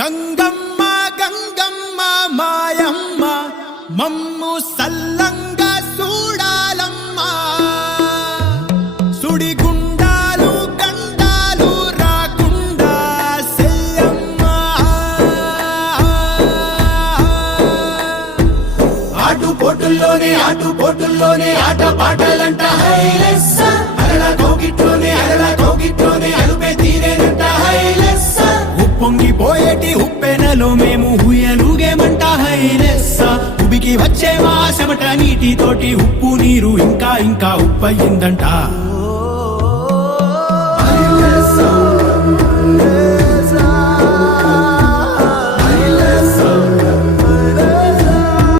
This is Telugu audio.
గంగమ్మ గంగమ్మ మాయమ్మ మమ్ము సల్లంగా చూడాలమ్మా, సుడిగుండాలు గండాలు రాకుండా సెయ్యమ్మా. ఆటుపోటుల్లోనే ఆట పాటలంట హైలెస్స, అరలా కోగిట్లోనే అలుపే తీరేనంట హైలెస్స. ఉప్పొంగిపోయేటి ఉప్పెనలో మేము హుయలుగేమంట హైలెస్స. ఉబికి వచ్చే మా చెమట నీటితోటి ఉప్పు నీరు ఇంకా ఉప్పయిందంట.